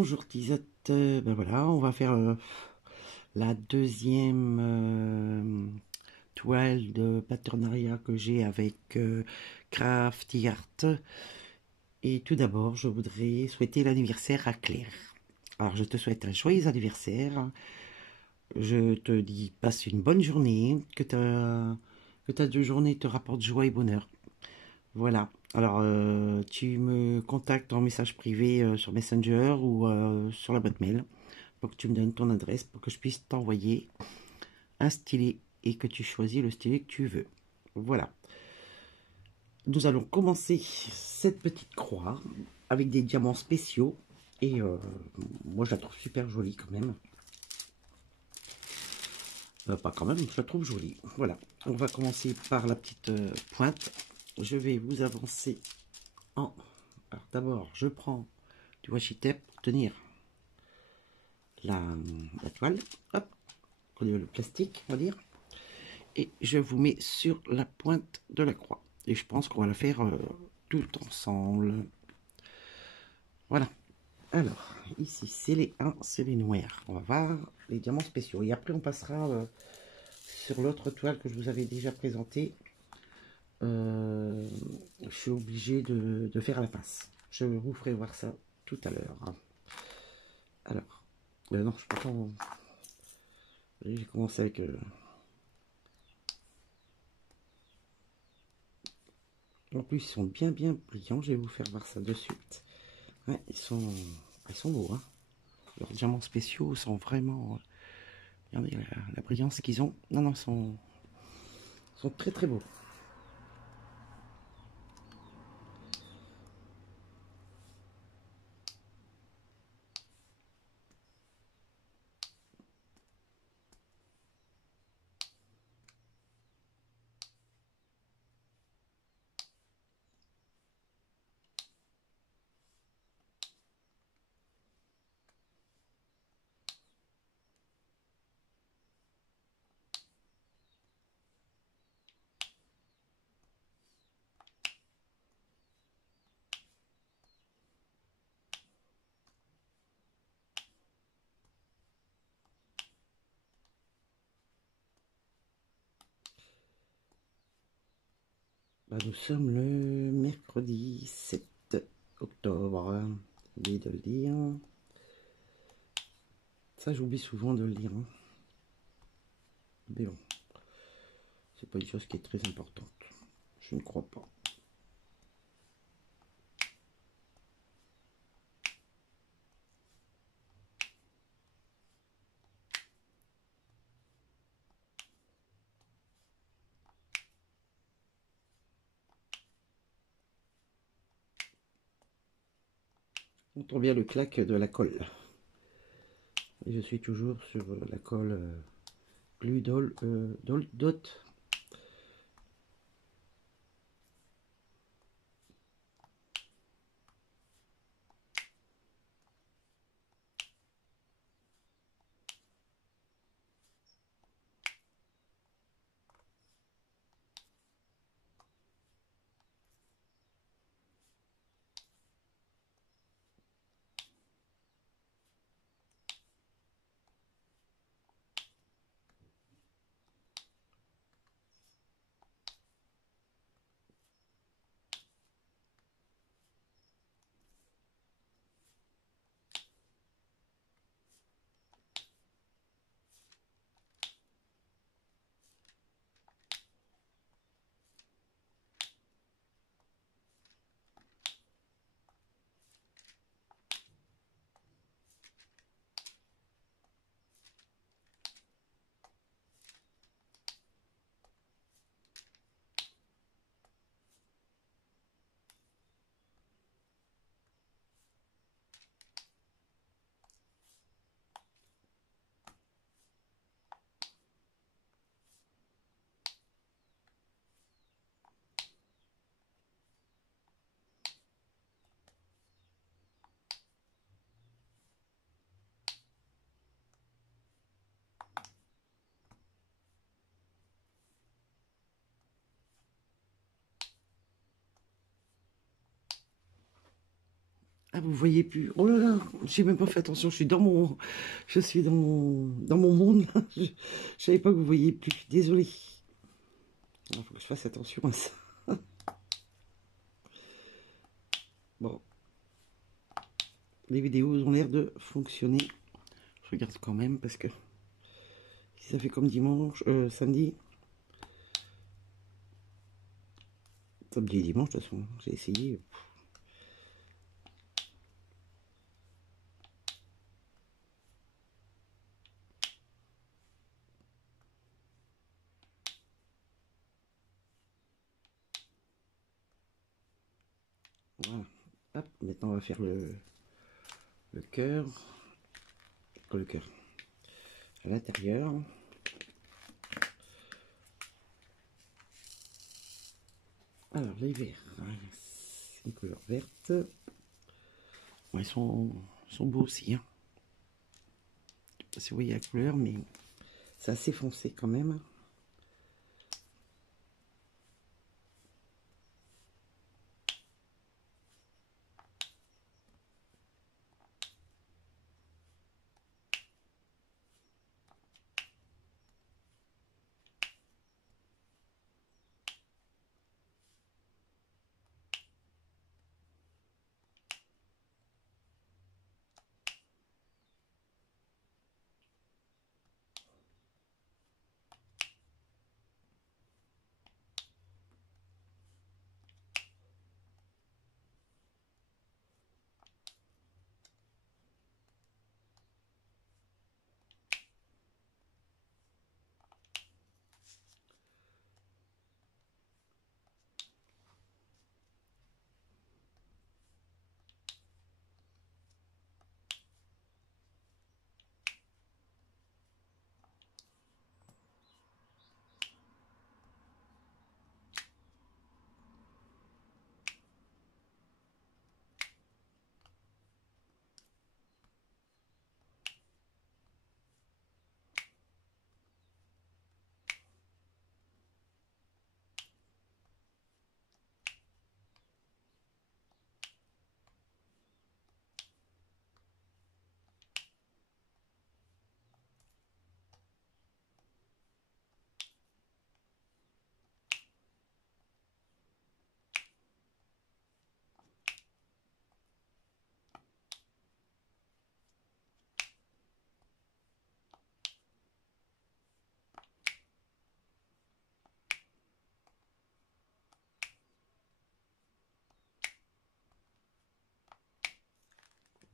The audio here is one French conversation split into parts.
Bonjour Tisette, ben voilà, on va faire la deuxième toile de partenariat que j'ai avec Crafty Art. Et tout d'abord, je voudrais souhaiter l'anniversaire à Claire. Alors, je te souhaite un joyeux anniversaire. Je te dis, passe une bonne journée, que ta deux journées te rapportent joie et bonheur. Voilà. Alors, tu me contactes en message privé sur Messenger ou sur la boîte mail pour que tu me donnes ton adresse pour que je puisse t'envoyer un stylet et que tu choisis le stylet que tu veux. Voilà. Nous allons commencer cette petite croix avec des diamants spéciaux et moi je la trouve super jolie quand même. Pas quand même, je la trouve jolie. Voilà. On va commencer par la petite pointe. Je vais vous avancer en... Alors d'abord, je prends du washi tape pour tenir la toile. Hop, le plastique, on va dire. Et je vous mets sur la pointe de la croix. Et je pense qu'on va la faire tout ensemble. Voilà. Alors, ici, c'est les 1, c'est les noirs. On va voir les diamants spéciaux. Et après, on passera sur l'autre toile que je vous avais déjà présentée. Je suis obligé de faire à la pince. Je vous ferai voir ça tout à l'heure. Alors, non, je peux pas... J'ai commencé avec... En plus, ils sont bien brillants. Je vais vous faire voir ça de suite. Ouais, ils sont beaux. Hein. Leurs diamants spéciaux sont vraiment... regardez la brillance qu'ils ont. Non, non, sont très beaux. Bah, nous sommes le mercredi 7 octobre. J'ai oublié de le dire. Ça, j'oublie souvent de le dire. Hein. Mais bon, c'est pas une chose qui est très importante. Je ne crois pas. On entend bien le claque de la colle. Et je suis toujours sur la colle Glue Dot. Ah, vous voyez plus. Oh là là, j'ai même pas fait attention. Je suis dans mon, dans mon monde. Je savais pas que vous voyez plus. Désolée. Il faut que je fasse attention à ça. Bon, les vidéos ont l'air de fonctionner. Je regarde quand même parce que si ça fait comme dimanche, samedi. Samedi et dimanche, de toute façon, j'ai essayé. Voilà. Hop, maintenant on va faire le cœur. Le cœur à l'intérieur. Alors les verts, c'est une couleur verte. Bon, ils sont beaux aussi. Hein. Je sais pas si vous voyez la couleur, mais c'est assez foncé quand même.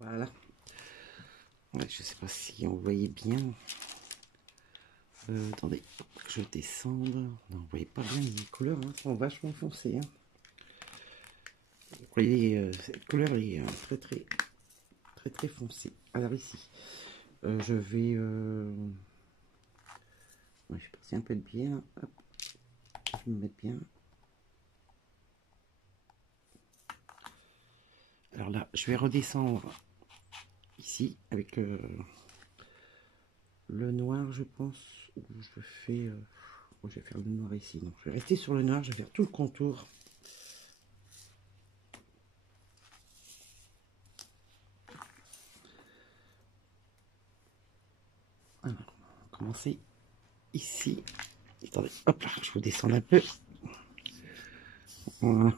Voilà. Ouais, je sais pas si on voyait bien. Attendez, que je descende. Non, vous voyez pas bien les couleurs, hein, sont vachement foncées. Hein. Vous voyez, cette couleur est très foncée. Alors ici, je vais... ouais, je vais passer un peu de bien. Hop, je vais me mettre bien. Alors là, je vais redescendre ici avec le noir, je pense. Je fais... je vais faire le noir ici. Non, je vais rester sur le noir, je vais faire tout le contour. Alors, on va commencer ici. Attendez, hop là, je vous descends un peu. Voilà.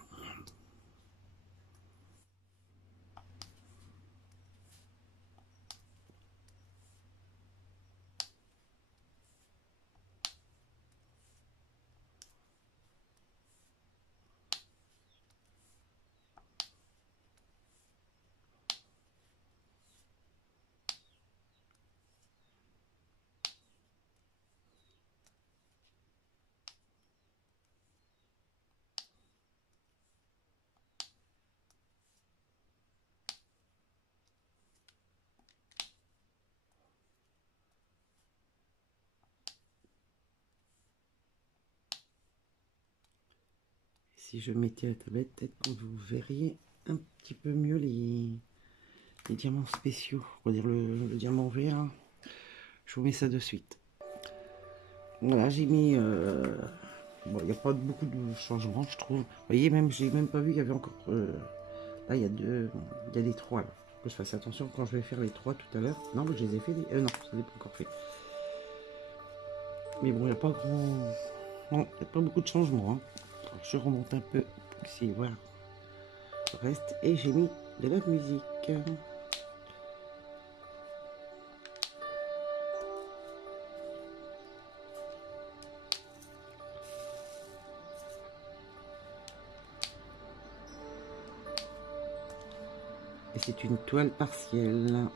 Si je mettais la tablette, peut-être que vous verriez un petit peu mieux les diamants spéciaux. On va dire le diamant vert. Je vous mets ça de suite. Voilà, j'ai mis... bon, il n'y a pas beaucoup de changements, je trouve. Vous voyez, même, j'ai même pas vu qu'il y avait encore Là, il y a des trois là. Faut que je fasse attention quand je vais faire les trois tout à l'heure. Non, mais je les ai fait. Non, ça n'est pas encore fait. Mais bon, il n'y a pas grand. Non, il n'y a pas beaucoup de changements. Hein. Alors, je remonte un peu pour essayer de voir le reste. Et j'ai mis de la musique. Et c'est une toile partielle.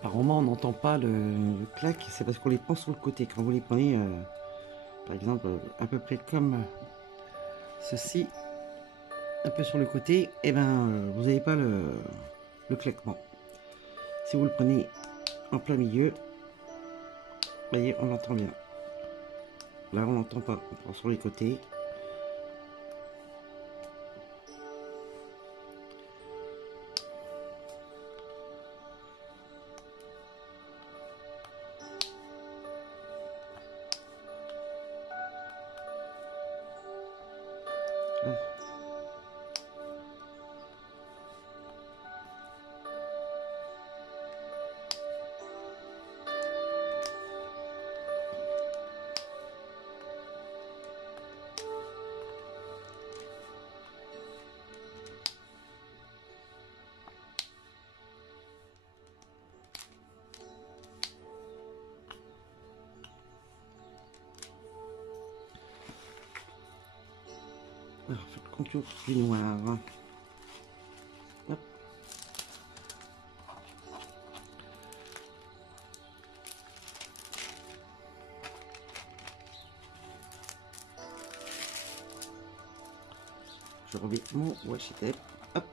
Apparemment, on n'entend pas le clac, c'est parce qu'on les prend sur le côté. Quand vous les prenez, par exemple, à peu près comme ceci, un peu sur le côté, et ben, vous n'avez pas le claquement. Si vous le prenez en plein milieu, vous voyez, on l'entend bien. Là, on l'entend pas. On prend sur les côtés. Alors, faites le contour du noir. Hop. Je remets mon washi tape. Hop.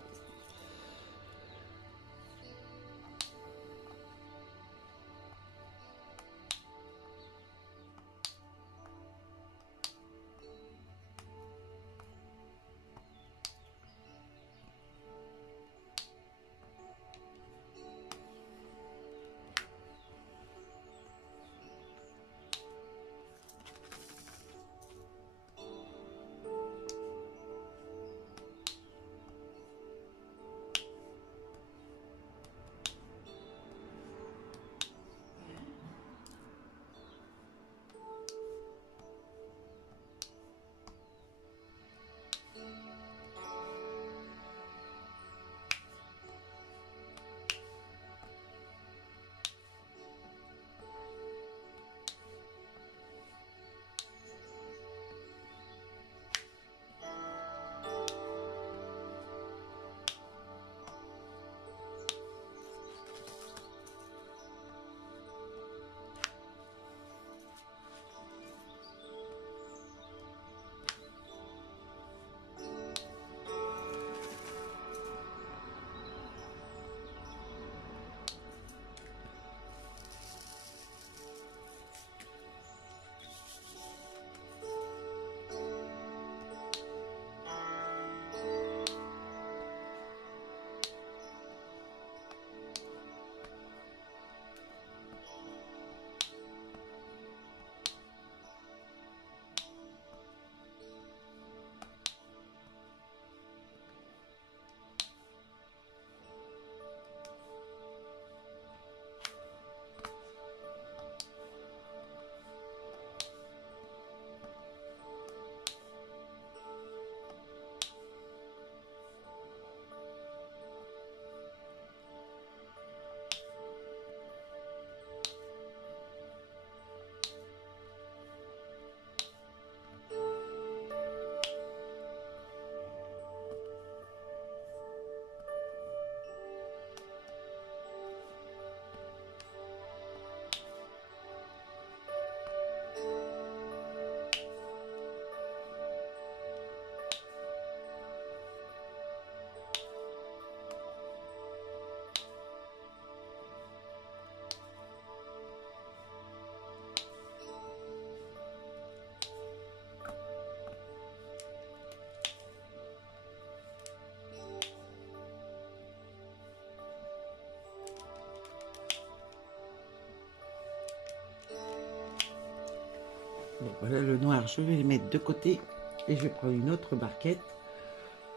Bon, voilà le noir, je vais le mettre de côté et je vais prendre une autre barquette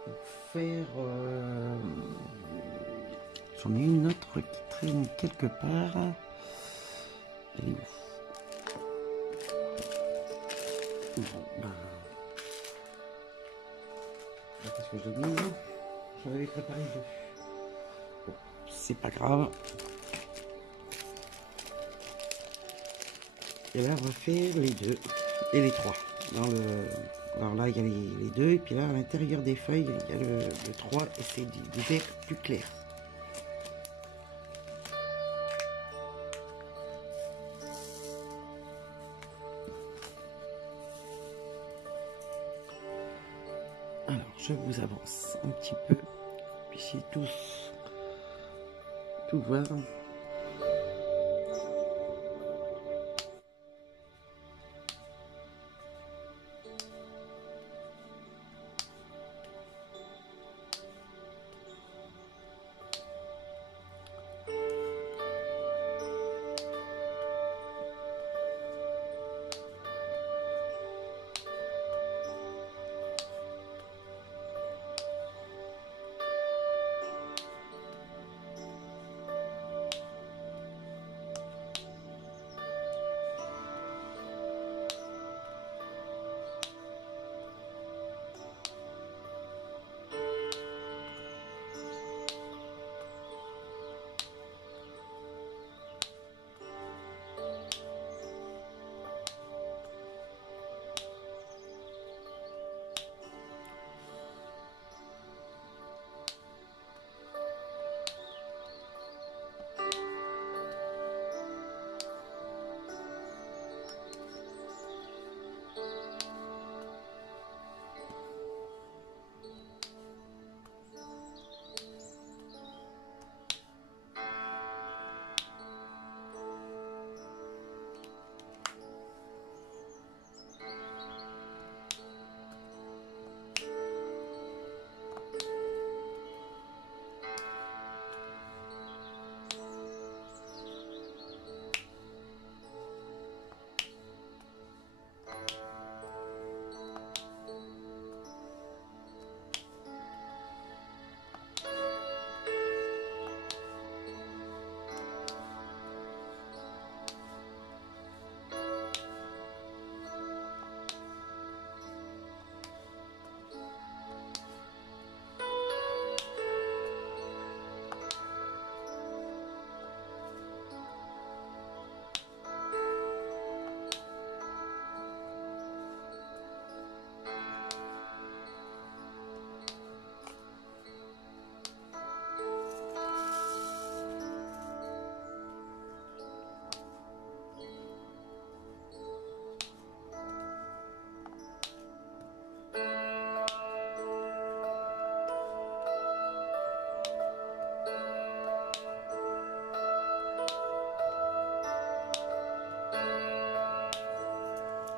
pour faire... J'en ai une autre qui traîne quelque part. Elle est où? Bon, ben... Qu'est-ce que je l'ai mis? J'en avais préparé deux. Bon, c'est pas grave. Et là, on va faire les deux et les trois. Alors là, il y a les deux, et puis là, à l'intérieur des feuilles, il y a le 3, et c'est du vert plus clair. Alors, je vous avance un petit peu, pour que vous puissiez tous tout voir.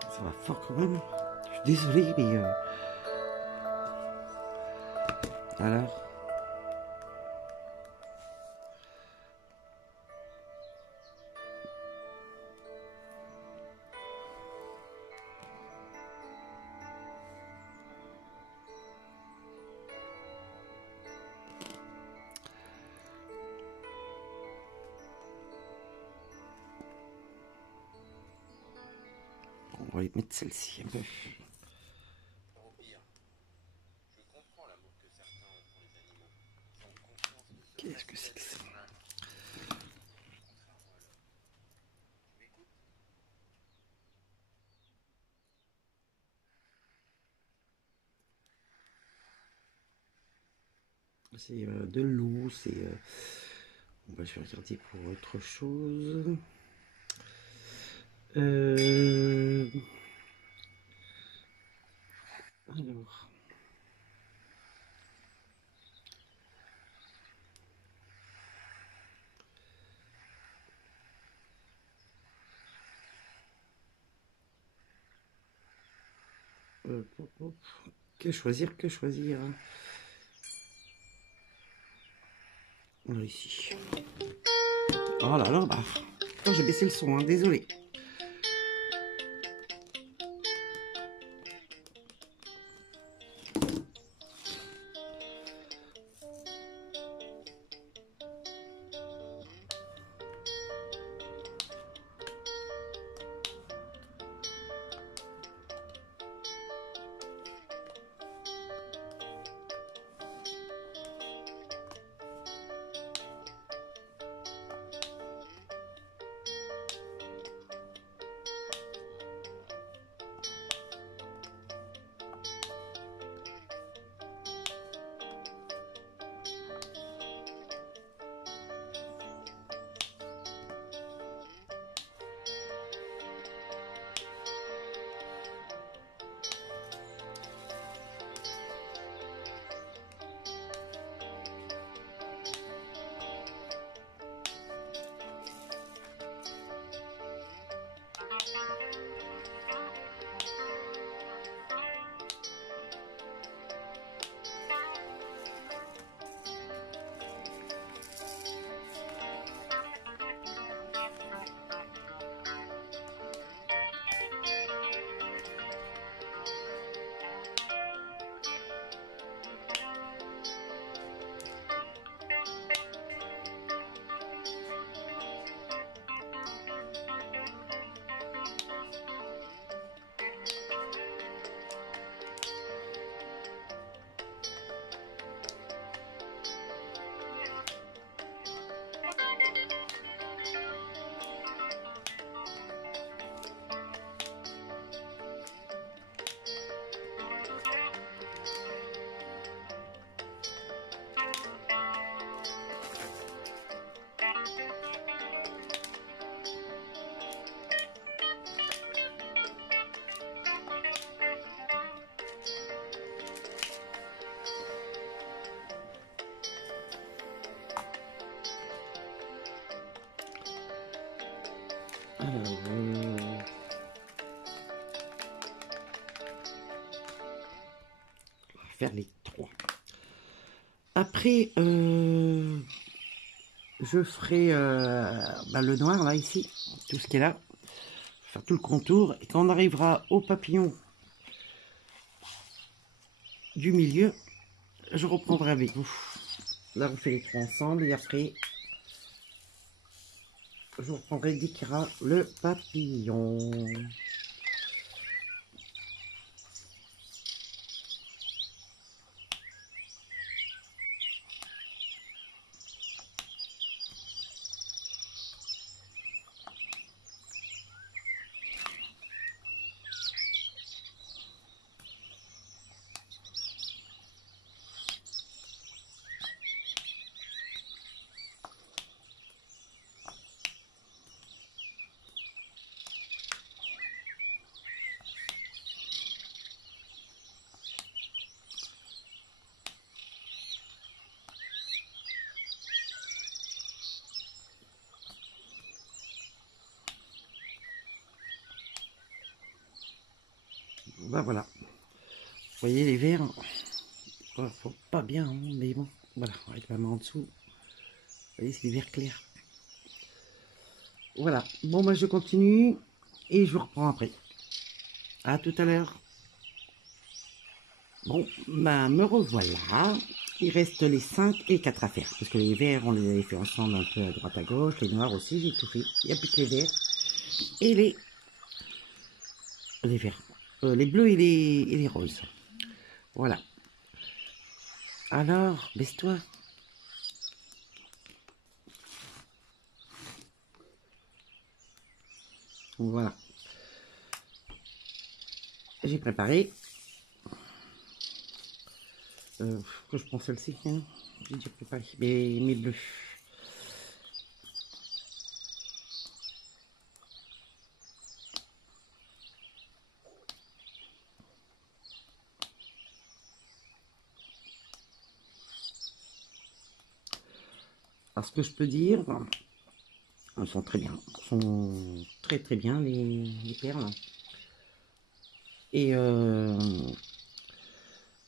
Ça va fort quand même. Je suis désolée, mais... Alors... On va y mettre celle-ci un peu. Qu'est-ce que c'est que ça? C'est de l'eau, c'est... Bon, je vais regarder pour autre chose. Alors... Que choisir, que choisir. Alors ici. Oh là là, bah, oh, j'ai baissé le son, hein, désolé. Alors, on va faire les 3. Après, je ferai le noir là, ici, tout ce qui est là, faire tout le contour. Et quand on arrivera au papillon du milieu, je reprendrai avec vous. Là, on fait les 3 ensemble et après, je vous reprendrai dès qu'il y aura le papillon. Ben voilà. Vous voyez les verts, faut pas bien, hein, mais bon, voilà, avec la main en dessous. Vous voyez, c'est des verts clairs. Voilà, bon, moi je continue et je vous reprends après. À tout à l'heure. Bon, ben me revoilà. Il reste les 5 et 4 à faire. Parce que les verts, on les avait fait ensemble un peu à droite à gauche. Les noirs aussi, j'ai tout fait. Il n'y a plus que les verts. Et les verts. Les bleus et les roses. Voilà. Alors, baisse-toi. Voilà. J'ai préparé. Que je prends celle-ci. Hein. J'ai déjà préparé mes bleus. Alors, ce que je peux dire, elles sont très bien. Elles sont très très bien, les perles. Et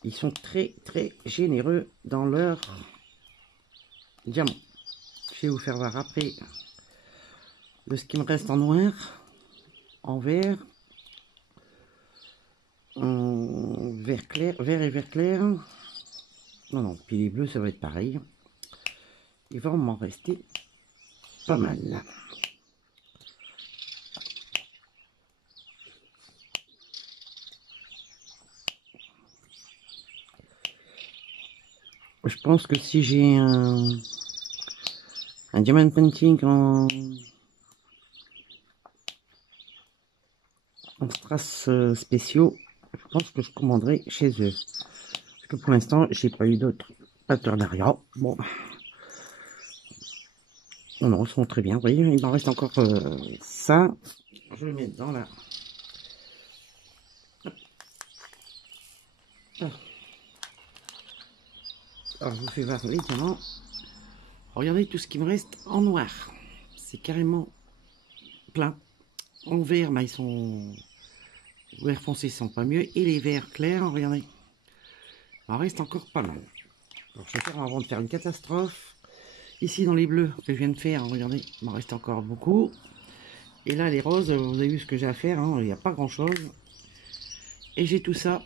ils sont très très généreux dans leur diamant. Je vais vous faire voir après ce qui me reste en noir, en vert, en vert clair, vert et vert clair. Non, non, puis les bleus, ça va être pareil. Il va m'en rester pas mal. Je pense que si j'ai un diamond painting en strass spéciaux, je pense que je commanderai chez eux. Parce que pour l'instant, j'ai pas eu d'autres partenariats. Bon. Non, non, ils sont très bien. Vous voyez, il m'en reste encore ça. Je vais le mettre dans la... Alors, je vous fais voir les diamants. Regardez tout ce qui me reste en noir. C'est carrément plein. En vert, bah, ils sont... Vert foncé, ils sont pas mieux. Et les verts clairs, regardez. Il en reste encore pas mal. Alors, je vais faire avant de faire une catastrophe. Ici, dans les bleus que je viens de faire, regardez, il m'en reste encore beaucoup. Et là, les roses, vous avez vu ce que j'ai à faire. Hein, il n'y a pas grand-chose. Et j'ai tout ça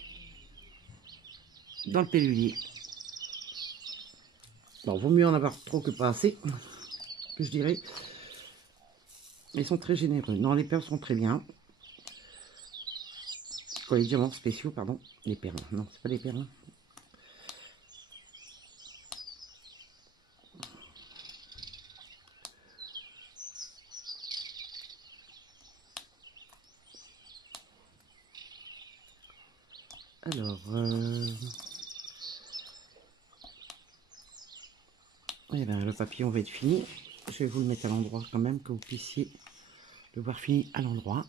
dans le pellulier. Alors, vaut mieux en avoir trop que pas assez, que je dirais. Mais ils sont très généreux. Non, les perles sont très bien. Quoi, les diamants spéciaux, pardon. Les perles. Non, c'est pas les perles. Alors, eh ben, le papillon va être fini. Je vais vous le mettre à l'endroit quand même, que vous puissiez le voir fini à l'endroit.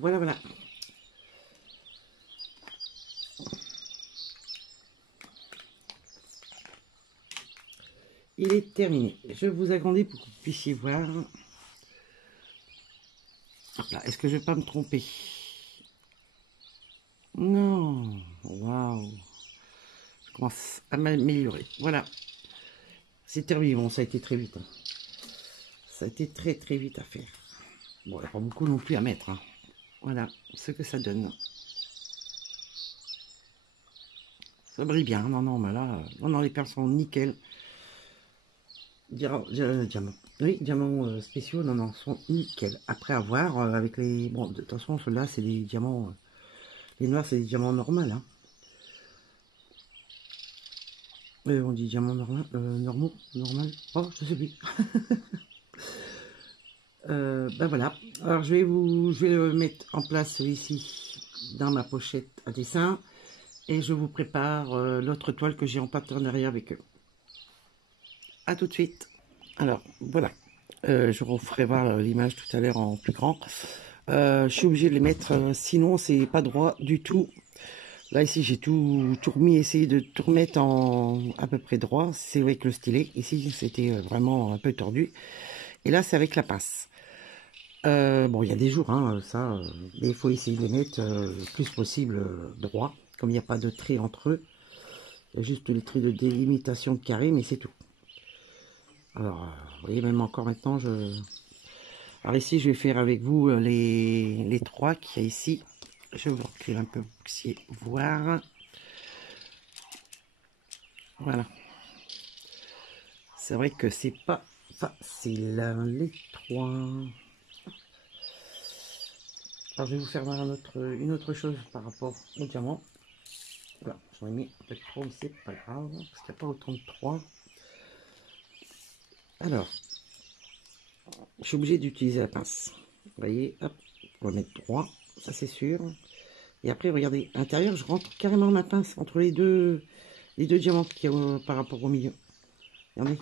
Voilà, voilà. Il est terminé. Je vous agrandis pour que vous puissiez voir. Est-ce que je vais pas me tromper? Non. Waouh. Je commence à m'améliorer. Voilà. C'est terminé. Bon, ça a été très vite. Hein. Ça a été très très vite à faire. Bon, il n'y a pas beaucoup non plus à mettre. Hein. Voilà ce que ça donne. Ça brille bien. Non, non, mais là, non, non, les perles sont nickel. Diamant. Oui, diamants spéciaux, non, non, sont nickel. Après avoir avec les. Bon, de toute façon, ceux-là, c'est des diamants. Les noirs, c'est des diamants normaux. Hein. On dit diamants normaux, normal. Oh, je sais plus. Ben voilà. Alors, je vais le mettre en place ici, dans ma pochette à dessin. Et je vous prépare l'autre toile que j'ai en partenariat avec eux. À tout de suite. Alors, voilà. Je vous ferai voir l'image tout à l'heure en plus grand. Je suis obligé de les mettre, sinon c'est pas droit du tout. Là ici j'ai tout remis, essayé de tout remettre en à peu près droit. C'est avec le stylet. Ici c'était vraiment un peu tordu. Et là c'est avec la pince. Bon, il y a des jours, hein, ça, mais il faut essayer de les mettre le plus possible droit. Comme il n'y a pas de traits entre eux. Il y a juste les traits de délimitation de carré, mais c'est tout. Alors, vous voyez, même encore maintenant, alors ici, je vais faire avec vous les trois qu'il y a ici. Je vous recule un peu pour que vous puissiez voir. Voilà. C'est vrai que c'est pas facile, les trois. Alors, je vais vous faire voir une autre chose par rapport au diamant. Voilà, j'en ai mis peut-être trop, mais c'est pas grave, parce qu'il n'y a pas autant de trois. Alors, je suis obligé d'utiliser la pince. Vous voyez, hop, on va mettre droit, ça c'est sûr. Et après, regardez, à l'intérieur, je rentre carrément ma pince entre les deux diamants qu'il y a par rapport au milieu. Regardez.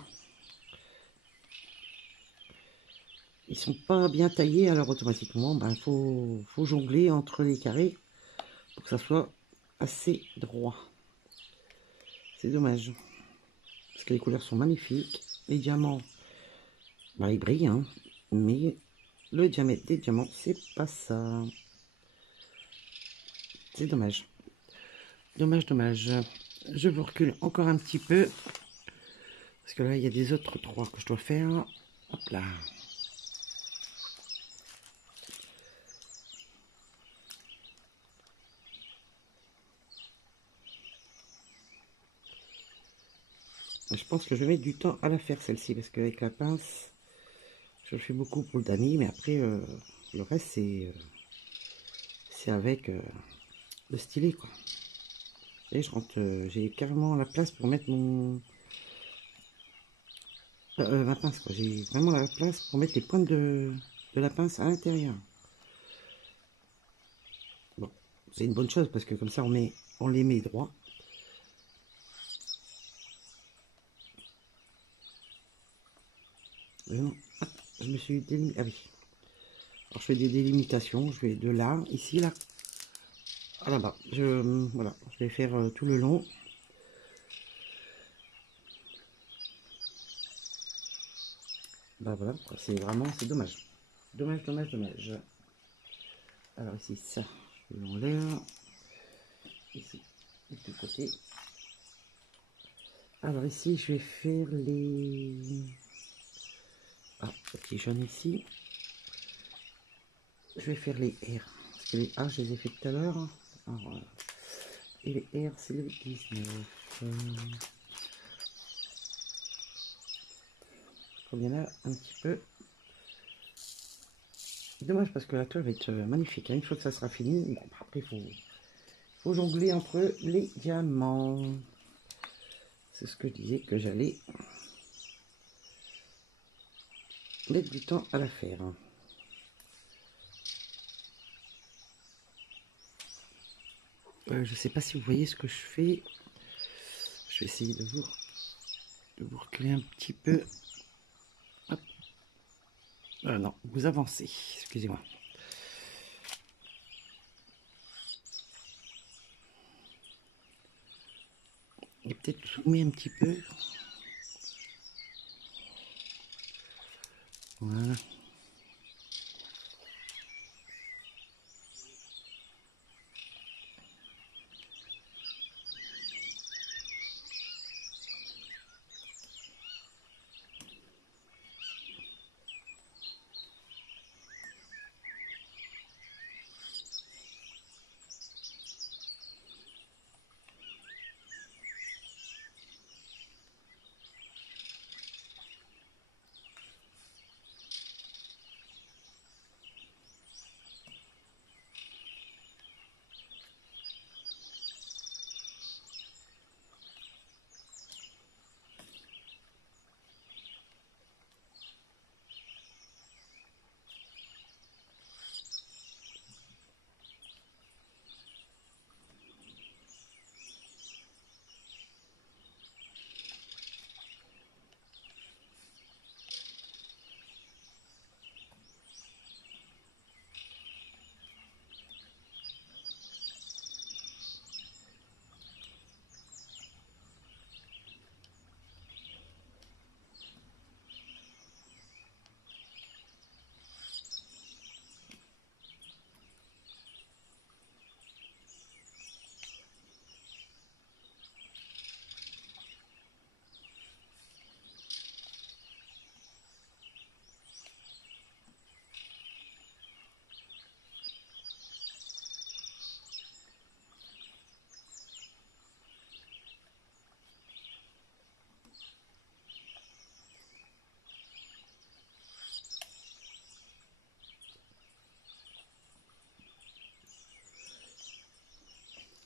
Ils sont pas bien taillés, alors automatiquement, ben, faut jongler entre les carrés pour que ça soit assez droit. C'est dommage. Parce que les couleurs sont magnifiques. Les diamants, ben, ils brillent, hein, mais le diamètre des diamants, c'est pas ça. C'est dommage. Dommage, dommage. Je vous recule encore un petit peu. Parce que là, il y a des autres trois que je dois faire. Hop là. Je pense que je vais mettre du temps à la faire celle-ci. Parce qu'avec la pince, je le fais beaucoup pour le damier. Mais après, le reste, c'est avec le stylet, quoi. Et je rentre, j'ai carrément la place pour mettre ma pince, quoi. J'ai vraiment la place pour mettre les pointes de la pince à l'intérieur. Bon, c'est une bonne chose parce que comme ça on les met droit. Non, je me suis délimité. Ah oui. Alors je fais des délimitations. Je vais de là, ici, là, à là-bas. Voilà, je vais faire tout le long. Bah voilà, c'est dommage. Dommage, dommage, dommage. Alors ici, ça, je l'enlève. Ici, du côté. Alors ici, je vais faire les... Ah, petit jaune ici. Je vais faire les R. Parce que les A, je les ai fait tout à l'heure. Et les R, c'est le 19. Il y en a un petit peu. Dommage parce que la toile va être magnifique. Une fois que ça sera fini, bon, après il faut jongler entre les diamants. C'est ce que je disais que j'allais mettre du temps à la faire. Je sais pas si vous voyez ce que je fais. Je vais essayer de vous reculer un petit peu. Hop. Non, vous avancez. Excusez-moi. Et peut-être zoomer un petit peu. Voilà.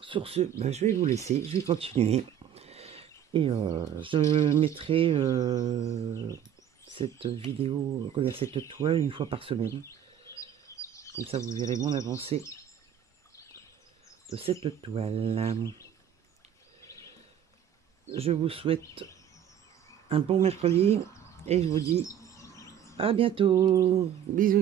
Sur ce, ben, je vais vous laisser, je vais continuer. Et je mettrai cette vidéo, cette toile une fois par semaine. Comme ça, vous verrez mon avancée de cette toile. Je vous souhaite un bon mercredi et je vous dis à bientôt. Bisous.